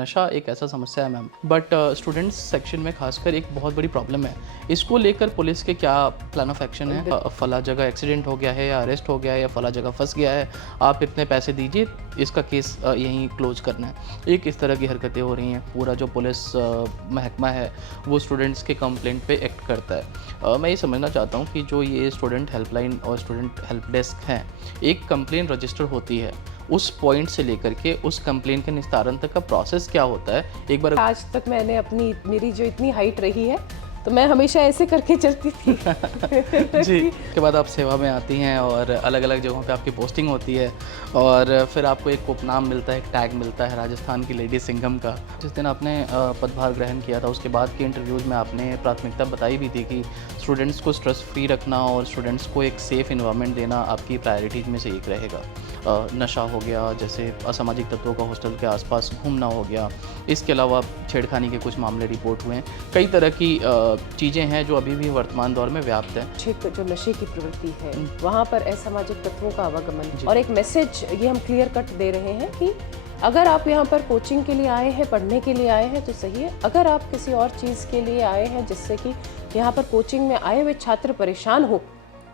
नशा एक ऐसा समस्या है मैम, बट स्टूडेंट्स सेक्शन में खासकर एक बहुत बड़ी प्रॉब्लम है। इसको लेकर पुलिस के क्या प्लान ऑफ एक्शन है? फला जगह एक्सीडेंट हो गया है या अरेस्ट हो गया है या फला जगह फंस गया है, आप इतने पैसे दीजिए, इसका केस यहीं क्लोज करना है। एक इस तरह की हरकतें हो रही हैं। पूरा जो पुलिस महकमा है वो स्टूडेंट्स के कंप्लेंट पे एक्ट करता है। मैं ये समझना चाहता हूँ कि जो ये स्टूडेंट हेल्पलाइन और स्टूडेंट हेल्प डेस्क हैं, एक कंप्लेन रजिस्टर होती है, उस पॉइंट से लेकर के उस कंप्लेन के निस्तारण तक का प्रोसेस क्या होता है? एक बार आज तक मैंने अपनी मेरी जो इतनी हाइट रही है तो मैं हमेशा ऐसे करके चलती थी। जी, उसके बाद आप सेवा में आती हैं और अलग अलग जगहों पे आपकी पोस्टिंग होती है और फिर आपको एक उपनाम मिलता है, एक टैग मिलता है राजस्थान की लेडी सिंघम का। जिस दिन आपने पदभार ग्रहण किया था उसके बाद के इंटरव्यूज़ में आपने प्राथमिकता बताई भी थी कि स्टूडेंट्स को स्ट्रेस फ्री रखना और स्टूडेंट्स को एक सेफ़ इन्वायरमेंट देना आपकी प्रायोरिटीज़ में से एक रहेगा। नशा हो गया, जैसे असामाजिक तत्वों का हॉस्टल के आसपास घूमना हो गया, इसके अलावा छेड़खानी के कुछ मामले रिपोर्ट हुए हैं। कई तरह की चीज़ें हैं जो अभी भी वर्तमान दौर में व्याप्त हैं। जो नशे की प्रवृत्ति है वहाँ पर असामाजिक तत्वों का आवागमन और एक मैसेज ये हम क्लियर कट दे रहे हैं कि अगर आप यहाँ पर कोचिंग के लिए आए हैं, पढ़ने के लिए आए हैं तो सही है। अगर आप किसी और चीज़ के लिए आए हैं जिससे कि यहाँ पर कोचिंग में आए हुए छात्र परेशान हो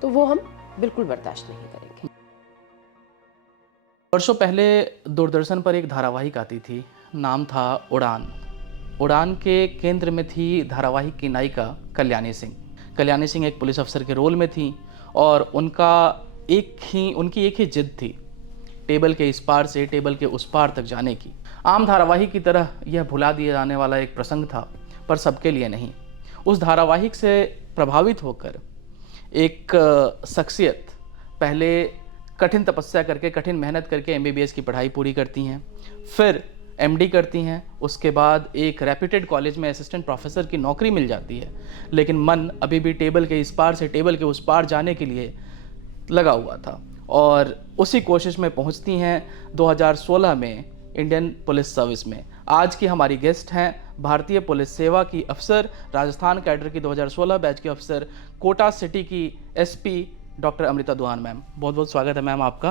तो वो हम बिल्कुल बर्दाश्त नहीं करेंगे। वर्षों पहले दूरदर्शन पर एक धारावाहिक आती थी, नाम था उड़ान। उड़ान के केंद्र में थी धारावाहिक की नायिका कल्याणी सिंह। कल्याणी सिंह एक पुलिस अफसर के रोल में थी और उनकी एक ही जिद थी, टेबल के इस पार से टेबल के उस पार तक जाने की। आम धारावाहिक की तरह यह भुला दिया जाने वाला एक प्रसंग था, पर सबके लिए नहीं। उस धारावाहिक से प्रभावित होकर एक शख्सियत पहले कठिन तपस्या करके, कठिन मेहनत करके एमबीबीएस की पढ़ाई पूरी करती हैं, फिर एमडी करती हैं, उसके बाद एक रेप्यूटेड कॉलेज में असिस्टेंट प्रोफेसर की नौकरी मिल जाती है, लेकिन मन अभी भी टेबल के इस पार से टेबल के उस पार जाने के लिए लगा हुआ था और उसी कोशिश में पहुंचती हैं 2016 में इंडियन पुलिस सर्विस में। आज की हमारी गेस्ट हैं भारतीय पुलिस सेवा की अफसर, राजस्थान कैडर की 2016 बैच की अफसर, कोटा सिटी की एसपी डॉक्टर अमृता दुहान मैम। बहुत बहुत स्वागत है मैम आपका।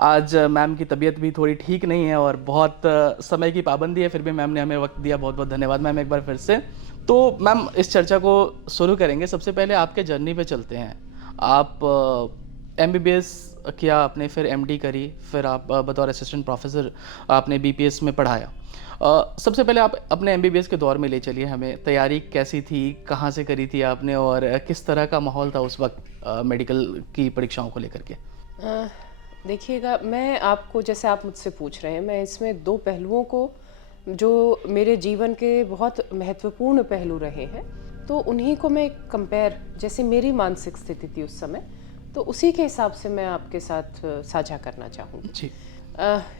आज मैम की तबीयत भी थोड़ी ठीक नहीं है और बहुत समय की पाबंदी है, फिर भी मैम ने हमें वक्त दिया, बहुत बहुत धन्यवाद मैम एक बार फिर से। तो मैम इस चर्चा को शुरू करेंगे, सबसे पहले आपके जर्नी पे चलते हैं। आप एमबीबीएस किया आपने, फिर एमडी करी, फिर आप बतौर असिस्टेंट प्रोफेसर आपने बीपीएस में पढ़ाया। सबसे पहले आप अपने एमबीबीएस के दौर में ले चलिए हमें। तैयारी कैसी थी, कहाँ से करी थी आपने और किस तरह का माहौल था उस वक्त मेडिकल की परीक्षाओं को लेकर के? देखिएगा, मैं आपको जैसे आप मुझसे पूछ रहे हैं, मैं इसमें दो पहलुओं को जो मेरे जीवन के बहुत महत्वपूर्ण पहलू रहे हैं तो उन्हीं को मैं कंपेयर, जैसे मेरी मानसिक स्थिति थी उस समय, तो उसी के हिसाब से मैं आपके साथ साझा करना चाहूँगी जी।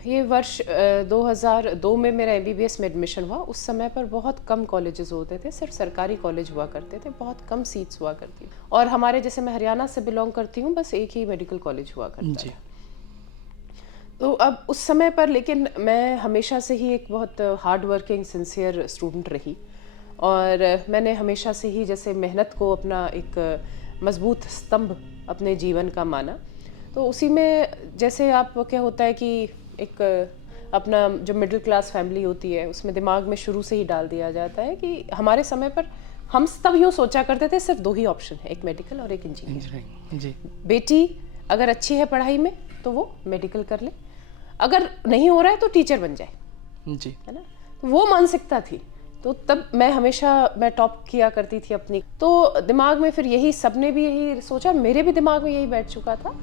ये वर्ष 2002 में मेरा एमबीबीएस में एडमिशन हुआ। उस समय पर बहुत कम कॉलेजेस होते थे, सिर्फ सरकारी कॉलेज हुआ करते थे, बहुत कम सीट्स हुआ करती थी और हमारे, जैसे मैं हरियाणा से बिलोंग करती हूँ, बस एक ही मेडिकल कॉलेज हुआ करता जी। था। तो अब उस समय पर, लेकिन मैं हमेशा से ही एक बहुत हार्ड वर्किंग सिंसियर स्टूडेंट रही और मैंने हमेशा से ही जैसे मेहनत को अपना एक मजबूत स्तंभ अपने जीवन का माना। तो उसी में जैसे आप क्या होता है कि एक अपना जो मिडिल क्लास फैमिली होती है उसमें दिमाग में शुरू से ही डाल दिया जाता है कि हमारे समय पर हम तब यूँ सोचा करते थे सिर्फ दो ही ऑप्शन है, एक मेडिकल और एक इंजीनियरिंग। जी। बेटी अगर अच्छी है पढ़ाई में तो वो मेडिकल कर ले, अगर नहीं हो रहा है तो टीचर बन जाए, जी। है ना। तो वो मानसिकता थी। तो तब मैं टॉप किया करती थी अपनी, तो दिमाग में फिर यही, सबने भी यही सोचा, मेरे भी दिमाग में यही बैठ चुका था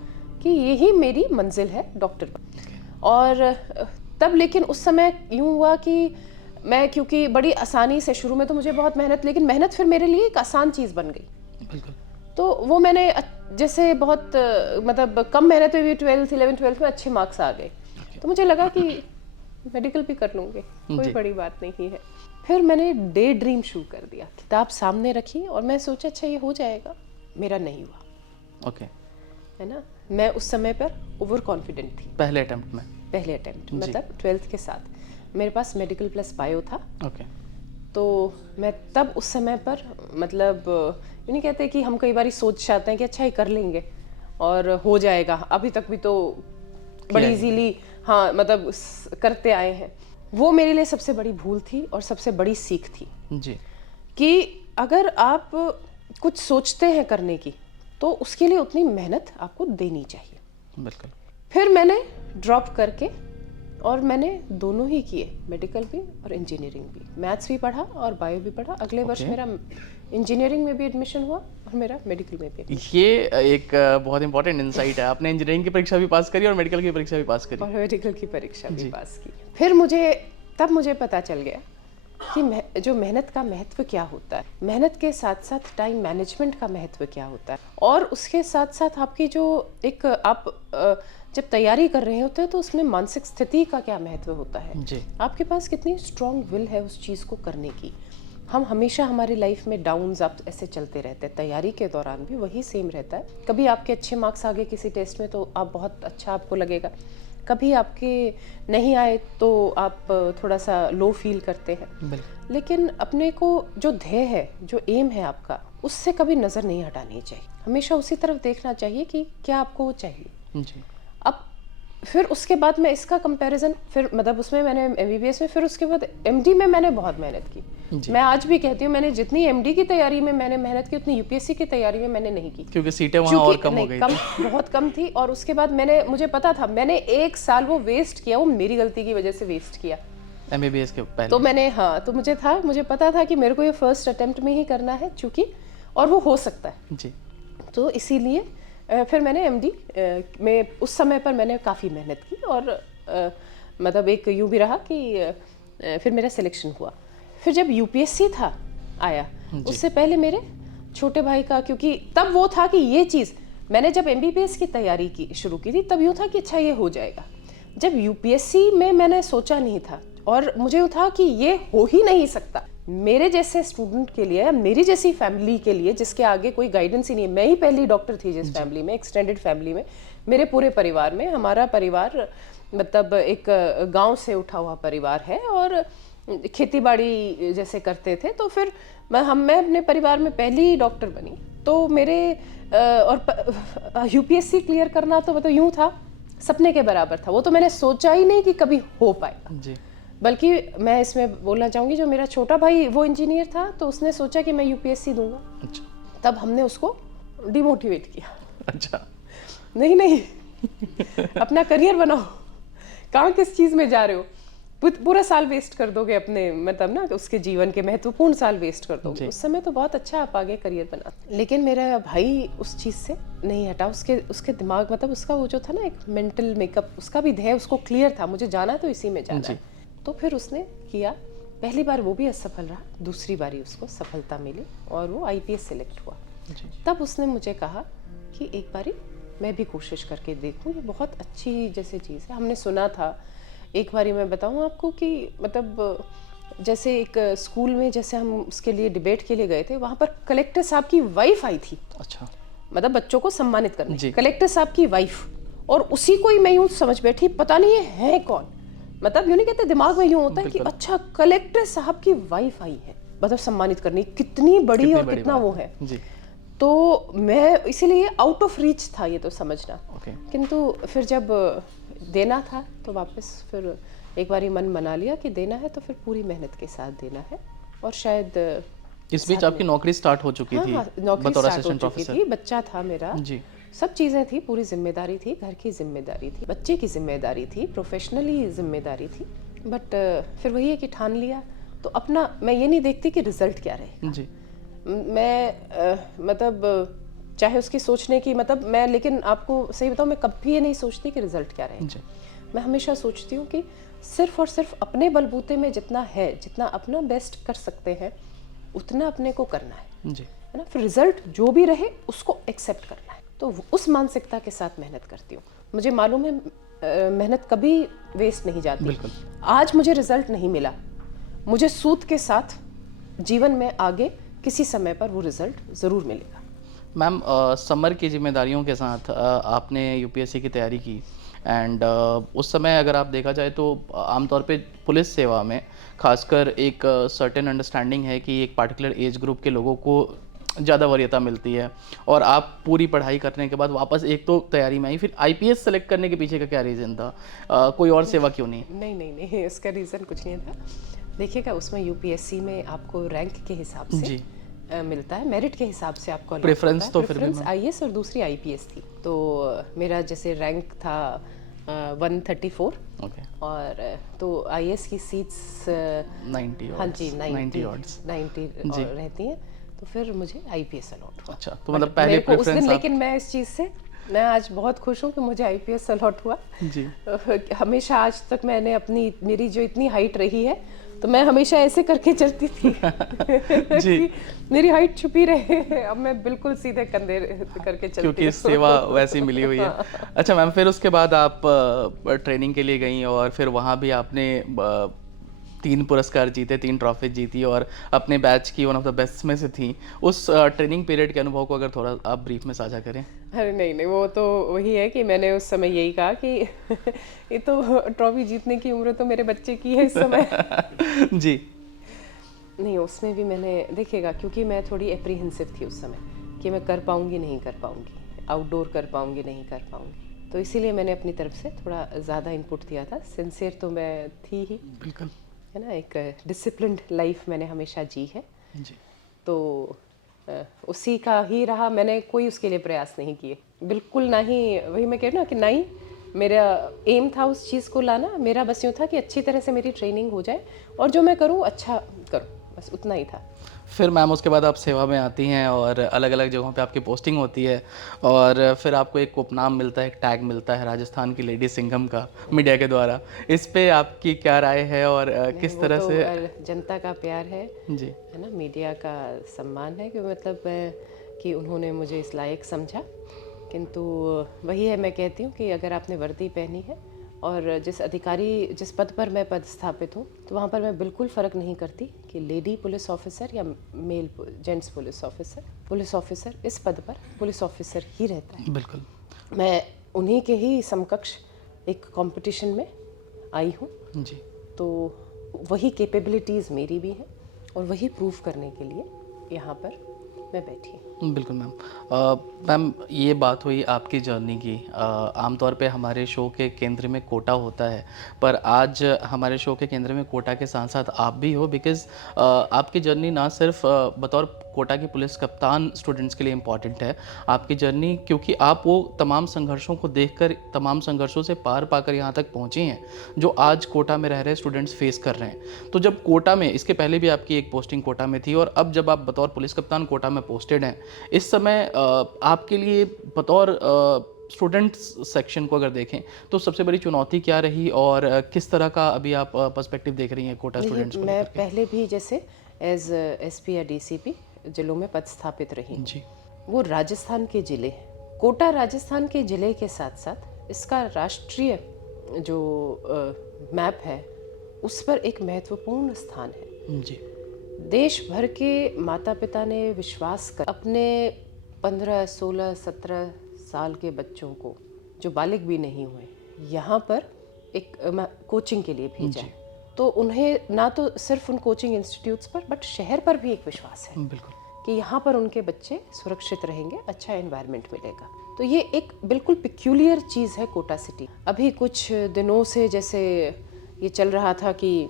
कि यही मेरी मंजिल है, डॉक्टर बन। और तब लेकिन उस समय यूँ हुआ कि मैं, क्योंकि बड़ी आसानी से शुरू में तो मुझे बहुत मेहनत, लेकिन मेहनत फिर मेरे लिए एक आसान चीज़ बन गई। बिल्कुल। तो वो मैंने जैसे बहुत मतलब कम मेहनत में भी 11th-12th में अच्छे मार्क्स आ गए। तो मुझे लगा कि मेडिकल भी कर लूँगी, कोई बड़ी बात नहीं है। फिर मैंने डे ड्रीम शुरू कर दिया, किताब सामने रखी और मैं सोचा अच्छा ये हो जाएगा, मेरा नहीं हुआ। ओके। है ना, मैं उस समय पर ओवर कॉन्फिडेंट थी। पहले अटेम्प्ट में? पहले अटेम्प्ट मतलब 12th के साथ मेरे पास मेडिकल प्लस बायो था। ओके। तो मैं तब उस समय पर, मतलब ये नहीं कहते कि हम कई बार सोच जाते हैं कि अच्छा ये कर लेंगे और हो जाएगा, अभी तक भी तो बड़ी इजीली हाँ मतलब करते आए हैं। वो मेरे लिए सबसे बड़ी भूल थी और सबसे बड़ी सीख थी जी। कि अगर आप कुछ सोचते हैं करने की तो उसके लिए उतनी मेहनत आपको देनी चाहिए। बिल्कुल। फिर मैंने ड्रॉप करके और मैंने दोनों ही किए, मेडिकल भी और इंजीनियरिंग भी। मैथ्स भी पढ़ा और बायो भी पढ़ा। अगले वर्ष मेरा इंजीनियरिंग में भी एडमिशन हुआ और मेरा मेडिकल में भी। ये एक बहुत इंपॉर्टेंट इंसाइट है। आपने इंजीनियरिंग की परीक्षा भी पास करी और मेडिकल की परीक्षा भी पास करी। और मेडिकल की परीक्षा भी पास की। फिर तब मुझे पता चल गया कि जो मेहनत का महत्व क्या होता है, मेहनत के साथ साथ टाइम मैनेजमेंट का महत्व क्या होता है, और उसके साथ साथ आपकी जो एक आप जब तैयारी कर रहे होते हैं तो उसमें मानसिक स्थिति का क्या महत्व होता है जी। आपके पास कितनी स्ट्रॉन्ग विल है उस चीज़ को करने की। हम हमेशा हमारी लाइफ में डाउन्स अप ऐसे चलते रहते हैं, तैयारी के दौरान भी वही सेम रहता है। कभी आपके अच्छे मार्क्स आ गए किसी टेस्ट में तो आप बहुत अच्छा आपको लगेगा, कभी आपके नहीं आए तो आप थोड़ा सा लो फील करते हैं। लेकिन अपने को जो ध्येय है, जो एम है आपका, उससे कभी नज़र नहीं हटानी चाहिए। हमेशा उसी तरफ देखना चाहिए कि क्या आपको वो चाहिए। जी। अब फिर उसके बाद मैं इसका कंपैरिजन फिर मतलब उसमें मैंने एमबीबीएस में, फिर उसके बाद एमडी में मैंने बहुत मेहनत की। मैं आज भी कहती हूँ मैंने जितनी एमडी की तैयारी में मैंने मेहनत की उतनी यूपीएससी की तैयारी में मैंने नहीं की, क्योंकि सीटें वहाँ और कम हो गई कम, बहुत कम थी। और उसके बाद मुझे पता था मैंने 1 साल वो वेस्ट किया, वो मेरी गलती की वजह से वेस्ट किया एमबीबीएस के पहले। तो मैंने तो मुझे पता था कि मेरे को ये फर्स्ट अटेम्प्ट में ही करना है चूंकि, और वो हो सकता है जी। तो इसीलिए फिर मैंने एमडी में उस समय पर मैंने काफ़ी मेहनत की और मतलब एक यूँ भी रहा कि फिर मेरा सिलेक्शन हुआ। फिर जब यूपीएससी आया उससे पहले मेरे छोटे भाई का, क्योंकि तब वो था कि ये चीज़ मैंने जब एमबीबीएस की तैयारी शुरू की थी तब यूँ था कि अच्छा ये हो जाएगा। जब यूपीएससी में मैंने सोचा नहीं था और मुझे यूँ था कि ये हो ही नहीं सकता मेरे जैसे स्टूडेंट के लिए, मेरी जैसी फैमिली के लिए जिसके आगे कोई गाइडेंस ही नहीं है। मैं ही पहली डॉक्टर थी जिस फैमिली में, एक्सटेंडेड फैमिली में, मेरे पूरे परिवार में। हमारा परिवार मतलब एक गांव से उठा हुआ परिवार है और खेती बाड़ी जैसे करते थे। तो फिर मैं अपने परिवार में पहली डॉक्टर बनी। तो मेरे और यूपीएससी क्लियर करना तो मतलब यूँ था सपने के बराबर था। वो तो मैंने सोचा ही नहीं कि कभी हो पाएगा जी। बल्कि मैं इसमें बोलना चाहूँगी जो मेरा छोटा भाई वो इंजीनियर था तो उसने सोचा कि मैं यूपीएससी दूंगा। अच्छा। तब हमने उसको डिमोटिवेट किया। अच्छा। नहीं अपना करियर बनाओ, कहाँ किस चीज़ में जा रहे हो, पूरा साल वेस्ट कर दोगे अपने मतलब ना उसके जीवन के महत्वपूर्ण साल वेस्ट कर दोगे। उस समय तो बहुत अच्छा आप आगे करियर बना। लेकिन मेरा भाई उस चीज़ से नहीं हटा। उसके दिमाग मतलब उसका वो जो था ना एक मेंटल मेकअप, उसका भी ध्येय उसको क्लियर था, मुझे जाना तो इसी में जाना है। तो फिर उसने किया। पहली बार वो भी असफल रहा, दूसरी बारी उसको सफलता मिली और वो आईपीएस सेलेक्ट हुआ। तब उसने मुझे कहा कि एक बारी मैं भी कोशिश करके देखूं, ये बहुत अच्छी जैसे चीज़ है। हमने सुना था, एक बारी मैं बताऊं आपको कि मतलब जैसे एक स्कूल में जैसे हम उसके लिए डिबेट के लिए गए थे, वहाँ पर कलेक्टर साहब की वाइफ आई थी। अच्छा। मतलब बच्चों को सम्मानित करने, कलेक्टर साहब की वाइफ, और उसी को ही मैं यूँ समझ बैठी पता नहीं ये है कौन। मतलब यूँ नहीं कहते, दिमाग में यूँ होता है कि अच्छा कलेक्टर साहब की वाइफ आई है मतलब सम्मानित करनी, कितनी बड़ी और कितना वो है जी। तो मैं इसीलिए आउट ऑफ रीच था ये तो समझना। किंतु फिर जब देना था तो वापस फिर एक बारी मन मना लिया कि देना है तो फिर पूरी मेहनत के साथ देना है। और शायद इस बीच आपकी नौकरी स्टार्ट हो चुकी थी? नौकरी स्टार्ट हो चुकी थी, बच्चा था मेरा जी, सब चीज़ें थी, पूरी जिम्मेदारी थी, घर की जिम्मेदारी थी, बच्चे की जिम्मेदारी थी, प्रोफेशनली जिम्मेदारी थी। बट फिर वही है कि ठान लिया तो अपना, मैं ये नहीं देखती कि रिजल्ट क्या रहे जी। मैं मतलब चाहे उसकी सोचने की मतलब मैं, लेकिन आपको सही बताऊँ मैं कभी ये नहीं सोचती कि रिजल्ट क्या रहे जी। मैं हमेशा सोचती हूँ कि सिर्फ और सिर्फ अपने बलबूते में जितना है, जितना अपना बेस्ट कर सकते हैं उतना अपने को करना है जी, है ना। फिर रिजल्ट जो भी रहे उसको एक्सेप्ट करना है। तो उस मानसिकता के साथ मेहनत करती हूँ। मुझे मालूम है मेहनत कभी वेस्ट नहीं जाती। बिल्कुल। आज मुझे रिजल्ट नहीं मिला, मुझे सूत के साथ जीवन में आगे किसी समय पर वो रिजल्ट ज़रूर मिलेगा। मैम, समर की जिम्मेदारियों के साथ आपने यूपीएससी की तैयारी की एंड उस समय अगर आप देखा जाए तो आमतौर पे पुलिस सेवा में खासकर एक सर्टेन अंडरस्टैंडिंग है कि एक पार्टिकुलर एज ग्रुप के लोगों को ज़्यादा वरीयता मिलती है। और आप पूरी पढ़ाई करने के बाद वापस एक तो तैयारी में आई, फिर आईपीएस सेलेक्ट करने के पीछे का क्या रीज़न था? कोई और सेवा क्यों नहीं? नहीं नहीं नहीं, इसका रीज़न कुछ नहीं था। देखिएगा, उसमें यूपीएससी में आपको रैंक के हिसाब से जी। मिलता है, मेरिट के हिसाब से आपको allot Preference होता है। तो फिर भी प्रेफरेंस आईएएस और दूसरी आईपीएस थी। तो मेरा जैसे रैंक था 134, ओके। और तो आईएएस की सीट्स 90 हाँ जी 90 odds। 90 रहती हैं, तो फिर मुझे आईपीएस अलॉट हुआ। अच्छा, तो मतलब पहले मेरे को उस प्रेफरेंस दिन, आप। लेकिन मैं इस चीज़ से मैं आज बहुत खुश हूँ कि मुझे आईपीएस अलॉट हुआ। जी। हमेशा आज तक मैंने अपनी, मेरी जो इतनी हाइट रही है, तो मैं हमेशा ऐसे करके चलती थी जी। कि मेरी हाइट छुपी रहे। अब मैं बिल्कुल सीधे कंधे करके चलती क्योंकि हूँ। सेवा वैसी मिली हुई है। अच्छा मैम, फिर उसके बाद आप ट्रेनिंग के लिए गई और फिर वहाँ भी आपने 3 पुरस्कार जीते, 3 ट्रॉफी जीती और अपने बैच की वन ऑफ द बेस्ट में से थी। उस ट्रेनिंग पीरियड के अनुभव को अगर थोड़ा आप ब्रीफ में साझा करें। अरे नहीं नहीं, वो तो वही है कि मैंने उस समय यही कहा कि ये तो ट्रॉफी जीतने की उम्र तो मेरे बच्चे की है इस समय। जी। नहीं, उसमें भी मैंने, देखिएगा, क्योंकि मैं थोड़ी एप्रीहेंसिव थी उस समय कि मैं कर पाऊंगी नहीं कर पाऊंगी, आउटडोर कर पाऊंगी नहीं कर पाऊंगी, तो इसीलिए मैंने अपनी तरफ से थोड़ा ज़्यादा इनपुट दिया था। सिंसियर तो मैं थी ही, बिल्कुल। है ना, एक डिसिप्लिन्ड लाइफ मैंने हमेशा जी है, जी। तो उसी का ही रहा। मैंने कोई उसके लिए प्रयास नहीं किए, बिल्कुल ना ही। वही मैं कह रही हूँ ना कि ना ही मेरा एम था उस चीज़ को लाना। मेरा बस यूँ था कि अच्छी तरह से मेरी ट्रेनिंग हो जाए और जो मैं करूँ अच्छा करूँ, बस उतना ही था। फिर मैम उसके बाद आप सेवा में आती हैं और अलग अलग जगहों पे आपकी पोस्टिंग होती है और फिर आपको एक उपनाम मिलता है, एक टैग मिलता है राजस्थान की लेडी सिंघम का, मीडिया के द्वारा। इस पे आपकी क्या राय है और किस वो तरह तो से? जनता का प्यार जी। है ना, मीडिया का सम्मान है कि मतलब कि उन्होंने मुझे इस लायक समझा। किंतु वही है, मैं कहती हूँ कि अगर आपने वर्दी पहनी है और जिस पद पर मैं पदस्थापित हूँ, तो वहाँ पर मैं बिल्कुल फ़र्क नहीं करती कि लेडी पुलिस ऑफिसर या मेल जेंट्स पुलिस ऑफिसर इस पद पर पुलिस ऑफिसर ही रहता है। बिल्कुल। मैं उन्हीं के ही समकक्ष एक कंपटीशन में आई हूँ, जी। तो वही कैपेबिलिटीज़ मेरी भी हैं और वही प्रूव करने के लिए यहाँ पर मैं बैठी हूँ। बिल्कुल मैम। मैम, ये बात हुई आपकी जर्नी की। आमतौर पे हमारे शो के केंद्र में कोटा होता है, पर आज हमारे शो के केंद्र में कोटा के साथ साथ आप भी हो, बिकॉज़ आपकी जर्नी ना सिर्फ बतौर कोटा की पुलिस कप्तान स्टूडेंट्स के लिए इम्पॉर्टेंट है, आपकी जर्नी, क्योंकि आप वो तमाम संघर्षों को देखकर, तमाम संघर्षों से पार पाकर यहाँ तक पहुँची हैं जो आज कोटा में रह रहे स्टूडेंट्स फेस कर रहे हैं। तो जब कोटा में, इसके पहले भी आपकी एक पोस्टिंग कोटा में थी और अब जब आप बतौर पुलिस कप्तान कोटा में पोस्टेड हैं, इस समय आपके लिए बतौर स्टूडेंट्स सेक्शन को अगर देखें तो सबसे बड़ी चुनौती क्या रही और किस तरह का अभी आप पर्सपेक्टिव देख रही हैं कोटा स्टूडेंट्स को मैं लेकर के? पहले भी जैसे एज एसपी या डीसीपी जिलों में पदस्थापित रही। जी। वो राजस्थान के ज़िले, कोटा राजस्थान के ज़िले के साथ साथ इसका राष्ट्रीय जो मैप है उस पर एक महत्वपूर्ण स्थान है। जी। देश भर के माता पिता ने विश्वास कर अपने 15, 16, 17 साल के बच्चों को, जो बालिग भी नहीं हुए, यहाँ पर एक कोचिंग के लिए भेजा है। तो उन्हें ना तो सिर्फ उन कोचिंग इंस्टीट्यूट्स पर बट शहर पर भी एक विश्वास है बिल्कुल। कि यहाँ पर उनके बच्चे सुरक्षित रहेंगे, अच्छा एनवायरनमेंट मिलेगा। तो ये एक बिल्कुल पिक्यूलियर चीज़ है कोटा सिटी। अभी कुछ दिनों से जैसे ये चल रहा था कि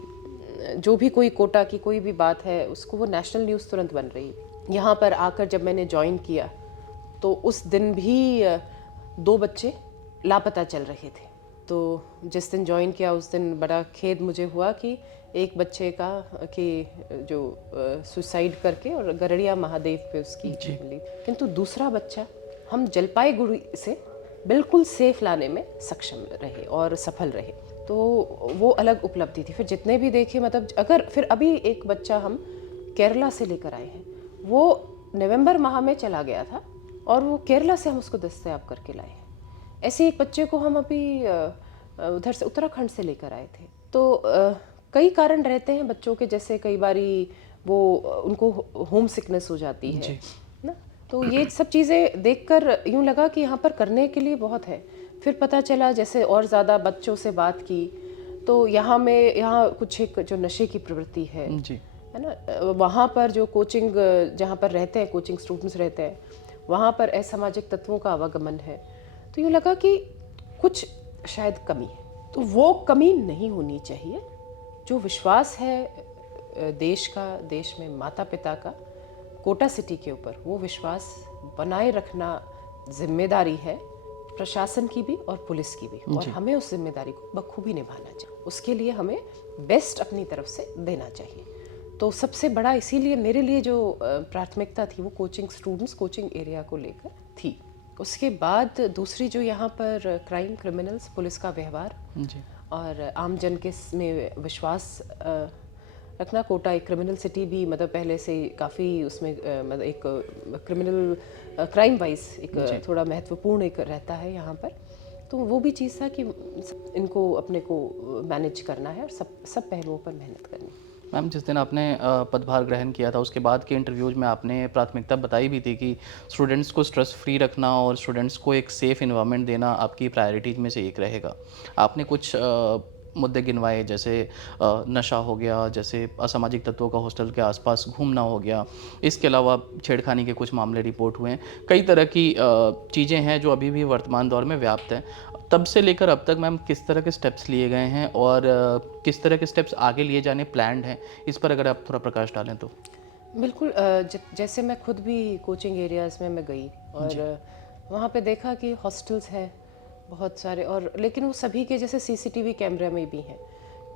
जो भी कोई कोटा की कोई भी बात है उसको वो नेशनल न्यूज़ तुरंत बन रही है। यहाँ पर आकर जब मैंने ज्वाइन किया तो उस दिन भी 2 बच्चे लापता चल रहे थे। तो जिस दिन ज्वाइन किया उस दिन बड़ा खेद मुझे हुआ कि एक बच्चे का कि जो सुसाइड करके और गरड़िया महादेव पे उसकी मिली, किंतु दूसरा बच्चा हम जलपाईगुड़ी से बिल्कुल सेफ लाने में सक्षम रहे और सफल रहे। तो वो अलग उपलब्धि थी। फिर जितने भी देखे, मतलब अगर फिर अभी एक बच्चा हम केरला से लेकर आए हैं, वो नवंबर माह में चला गया था और वो केरला से हम उसको दस्तयाब करके लाए हैं। ऐसे एक बच्चे को हम अभी उधर से उत्तराखंड से लेकर आए थे। तो कई कारण रहते हैं बच्चों के, जैसे कई बारी वो उनको होम सिकनेस हो जाती है ना। तो ये सब चीज़ें देखकर यूँ लगा कि यहाँ पर करने के लिए बहुत है। फिर पता चला जैसे और ज़्यादा बच्चों से बात की तो यहाँ कुछ एक जो नशे की प्रवृत्ति है जी। है ना। वहाँ पर जो कोचिंग जहाँ पर रहते हैं, कोचिंग स्टूडेंट्स रहते हैं, वहाँ पर असामाजिक तत्वों का आवागमन है। तो यूँ लगा कि कुछ शायद कमी है, तो वो कमी नहीं होनी चाहिए। जो विश्वास है देश का, देश में माता पिता का कोटा सिटी के ऊपर, वो विश्वास बनाए रखना जिम्मेदारी है प्रशासन की भी और पुलिस की भी, और हमें उस जिम्मेदारी को बखूबी निभाना चाहिए। उसके लिए हमें बेस्ट अपनी तरफ से देना चाहिए। तो सबसे बड़ा इसीलिए मेरे लिए जो प्राथमिकता थी वो कोचिंग स्टूडेंट्स, कोचिंग एरिया को लेकर थी। उसके बाद दूसरी जो यहाँ पर क्राइम, क्रिमिनल्स, पुलिस का व्यवहार जी। और आम जन के में विश्वास रखना। कोटा एक क्रिमिनल सिटी भी मतलब पहले से काफ़ी उसमें मतलब एक क्रिमिनल क्राइम वाइज एक थोड़ा महत्वपूर्ण एक रहता है यहाँ पर। तो वो भी चीज़ था कि इनको अपने को मैनेज करना है और सब पहलुओं पर मेहनत करनी है। मैम, जिस दिन आपने पदभार ग्रहण किया था उसके बाद के इंटरव्यूज़ में आपने प्राथमिकता बताई भी थी कि स्टूडेंट्स को स्ट्रेस फ्री रखना और स्टूडेंट्स को एक सेफ़ इन्वायरमेंट देना आपकी प्रायोरिटीज़ में से एक रहेगा। आपने कुछ मुद्दे गिनवाए, जैसे नशा हो गया, जैसे असामाजिक तत्वों का हॉस्टल के आसपास घूमना हो गया, इसके अलावा छेड़खानी के कुछ मामले रिपोर्ट हुए हैं। कई तरह की चीज़ें हैं जो अभी भी वर्तमान दौर में व्याप्त हैं। तब से लेकर अब तक मैम किस तरह के स्टेप्स लिए गए हैं और किस तरह के स्टेप्स आगे लिए जाने प्लान्ड हैं, इस पर अगर आप थोड़ा प्रकाश डालें तो। बिल्कुल। जैसे मैं खुद भी कोचिंग एरियाज़ में मैं गई और वहाँ पे देखा कि हॉस्टल्स हैं बहुत सारे, और लेकिन वो सभी के जैसे सीसीटीवी कैमरा में भी हैं,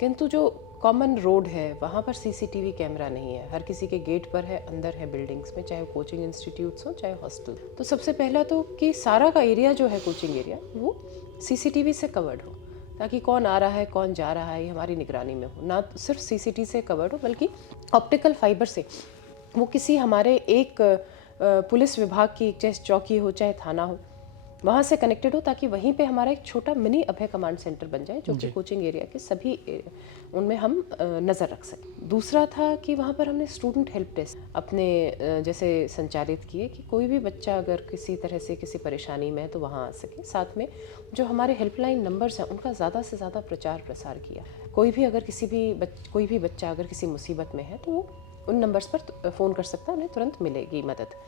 किंतु जो कॉमन रोड है वहाँ पर सीसीटीवी कैमरा नहीं है। हर किसी के गेट पर है, अंदर है बिल्डिंग्स में, चाहे कोचिंग इंस्टीट्यूट्स हो चाहे हॉस्टल। तो सबसे पहला तो कि सारा का एरिया जो है कोचिंग एरिया वो सीसीटीवी से कवर्ड हो, ताकि कौन आ रहा है कौन जा रहा है ये हमारी निगरानी में हो। ना सिर्फ सीसीटीवी से कवर्ड हो बल्कि ऑप्टिकल फाइबर से वो किसी हमारे एक पुलिस विभाग की चाहे चौकी हो चाहे थाना हो वहाँ से कनेक्टेड हो, ताकि वहीं पे हमारा एक छोटा मिनी अभय कमांड सेंटर बन जाए जो कि कोचिंग एरिया के सभी उनमें हम नज़र रख सकें। दूसरा था कि वहाँ पर हमने स्टूडेंट हेल्प डेस्क अपने जैसे संचालित किए कि कोई भी बच्चा अगर किसी तरह से किसी परेशानी में है तो वहाँ आ सके। साथ में जो हमारे हेल्पलाइन नंबर्स हैं उनका ज़्यादा से ज़्यादा प्रचार प्रसार किया। कोई भी अगर कोई भी बच्चा अगर किसी मुसीबत में है तो वो उन नंबर्स पर फ़ोन कर सकता है, उन्हें तुरंत मिलेगी मदद।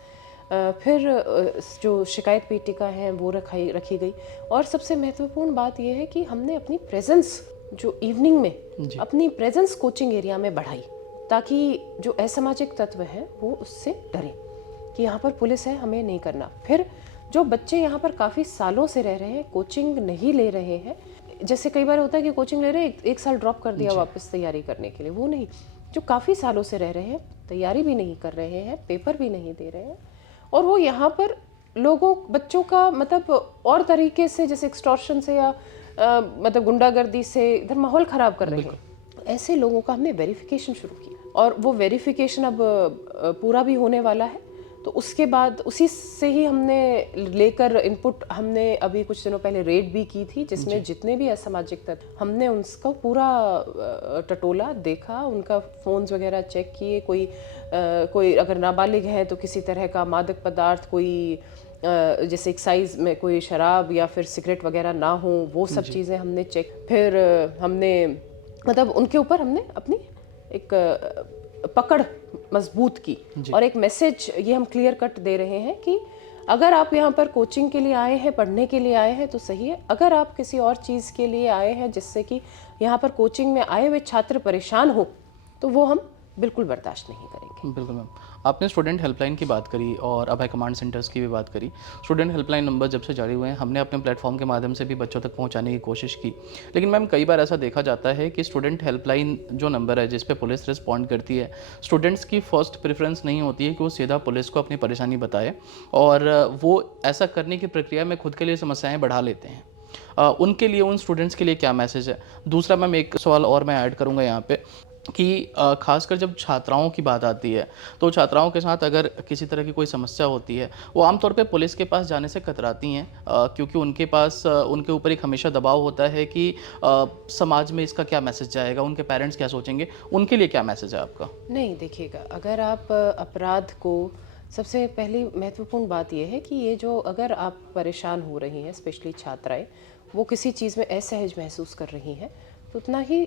फिर जो शिकायत पेटिका है वो रखी गई। और सबसे महत्वपूर्ण बात यह है कि हमने अपनी प्रेजेंस जो इवनिंग में अपनी प्रेजेंस कोचिंग एरिया में बढ़ाई, ताकि जो असामाजिक तत्व हैं वो उससे डरें कि यहाँ पर पुलिस है, हमें नहीं करना। फिर जो बच्चे यहाँ पर काफ़ी सालों से रह रहे हैं, कोचिंग नहीं ले रहे हैं, जैसे कई बार होता है कि कोचिंग ले रहे हैं, एक साल ड्रॉप कर दिया वापस तैयारी करने के लिए, वो नहीं। जो काफ़ी सालों से रह रहे हैं, तैयारी भी नहीं कर रहे हैं, पेपर भी नहीं दे रहे हैं, और वो यहाँ पर बच्चों का मतलब और तरीके से जैसे एक्सटॉर्शन से या मतलब गुंडागर्दी से इधर माहौल ख़राब कर रहे हैं, ऐसे लोगों का हमने वेरिफिकेशन शुरू किया। और वो वेरिफिकेशन अब पूरा भी होने वाला है। तो उसके बाद उसी से ही हमने लेकर इनपुट हमने अभी कुछ दिनों पहले रेड भी की थी, जिसमें जितने भी असामाजिक तत्व हमने उनका पूरा टटोला देखा, उनका फ़ोन्स वगैरह चेक किए। कोई अगर नाबालिग है तो किसी तरह का मादक पदार्थ, कोई जैसे एक्साइज में कोई शराब या फिर सिगरेट वगैरह ना हो, वो सब चीज़ें हमने चेक। फिर हमने मतलब उनके ऊपर हमने अपनी एक पकड़ मजबूत की और एक मैसेज ये हम क्लियर कट दे रहे हैं कि अगर आप यहाँ पर कोचिंग के लिए आए हैं, पढ़ने के लिए आए हैं तो सही है। अगर आप किसी और चीज़ के लिए आए हैं जिससे कि यहाँ पर कोचिंग में आए हुए छात्र परेशान हो, तो वो हम बिल्कुल बर्दाश्त नहीं करेंगे। बिल्कुल मैम, आपने स्टूडेंट हेल्पलाइन की बात करी और अभय कमांड सेंटर्स की भी बात करी। स्टूडेंट हेल्पलाइन नंबर जब से जारी हुए हैं हमने अपने प्लेटफॉर्म के माध्यम से भी बच्चों तक पहुंचाने की कोशिश की, लेकिन मैम कई बार ऐसा देखा जाता है कि स्टूडेंट हेल्पलाइन जो नंबर है जिस पे पुलिस रिस्पॉन्ड करती है, स्टूडेंट्स की फर्स्ट प्रेफरेंस नहीं होती है कि वो सीधा पुलिस को अपनी परेशानी बताए, और वो ऐसा करने की प्रक्रिया में खुद के लिए समस्याएँ बढ़ा लेते हैं। उनके लिए, उन स्टूडेंट्स के लिए क्या मैसेज है? दूसरा मैम, एक सवाल और मैं ऐड करूँगा यहाँ पे कि खासकर जब छात्राओं की बात आती है तो छात्राओं के साथ अगर किसी तरह की कोई समस्या होती है, वो आमतौर पे पुलिस के पास जाने से कतराती हैं, क्योंकि उनके पास उनके ऊपर एक हमेशा दबाव होता है कि समाज में इसका क्या मैसेज जाएगा, उनके पेरेंट्स क्या सोचेंगे। उनके लिए क्या मैसेज है आपका? नहीं, देखिएगा, अगर आप अपराध को, सबसे पहली महत्वपूर्ण बात यह है कि ये जो अगर आप परेशान हो रही हैं, स्पेशली छात्राएं, वो किसी चीज़ में असहज महसूस कर रही हैं, तो उतना ही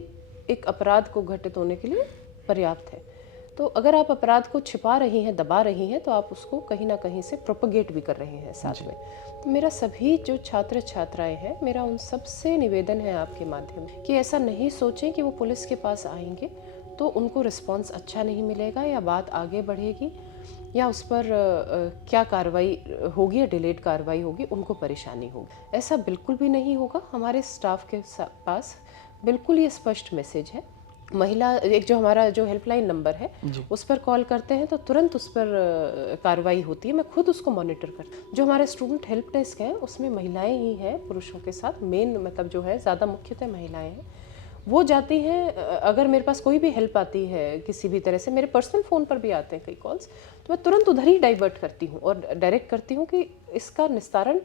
एक अपराध को घटित होने के लिए पर्याप्त है। तो अगर आप अपराध को छिपा रही हैं, दबा रही हैं, तो आप उसको कहीं ना कहीं से प्रोपगेट भी कर रहे हैं साथ में। तो मेरा सभी जो छात्र छात्राएं हैं, मेरा उन सब से निवेदन है आपके माध्यम कि ऐसा नहीं सोचें कि वो पुलिस के पास आएंगे तो उनको रिस्पांस अच्छा नहीं मिलेगा या बात आगे बढ़ेगी या उस पर क्या कार्रवाई होगी या डिलेड कार्रवाई होगी, उनको परेशानी होगी। ऐसा बिल्कुल भी नहीं होगा। हमारे स्टाफ के पास बिल्कुल ये स्पष्ट मैसेज है। महिला एक जो हमारा जो हेल्पलाइन नंबर है उस पर कॉल करते हैं तो तुरंत उस पर कार्रवाई होती है। मैं खुद उसको मॉनिटर करती हूँ। जो हमारे स्टूडेंट हेल्प डेस्क है उसमें महिलाएं ही हैं पुरुषों के साथ, मेन मतलब जो है ज़्यादा मुख्यतः महिलाएं हैं। वो जाती हैं, अगर मेरे पास कोई भी हेल्प आती है किसी भी तरह से, मेरे पर्सनल फ़ोन पर भी आते हैं कई कॉल्स, तो मैं तुरंत उधर ही डाइवर्ट करती हूँ और डायरेक्ट करती हूँ कि इसका निस्तारण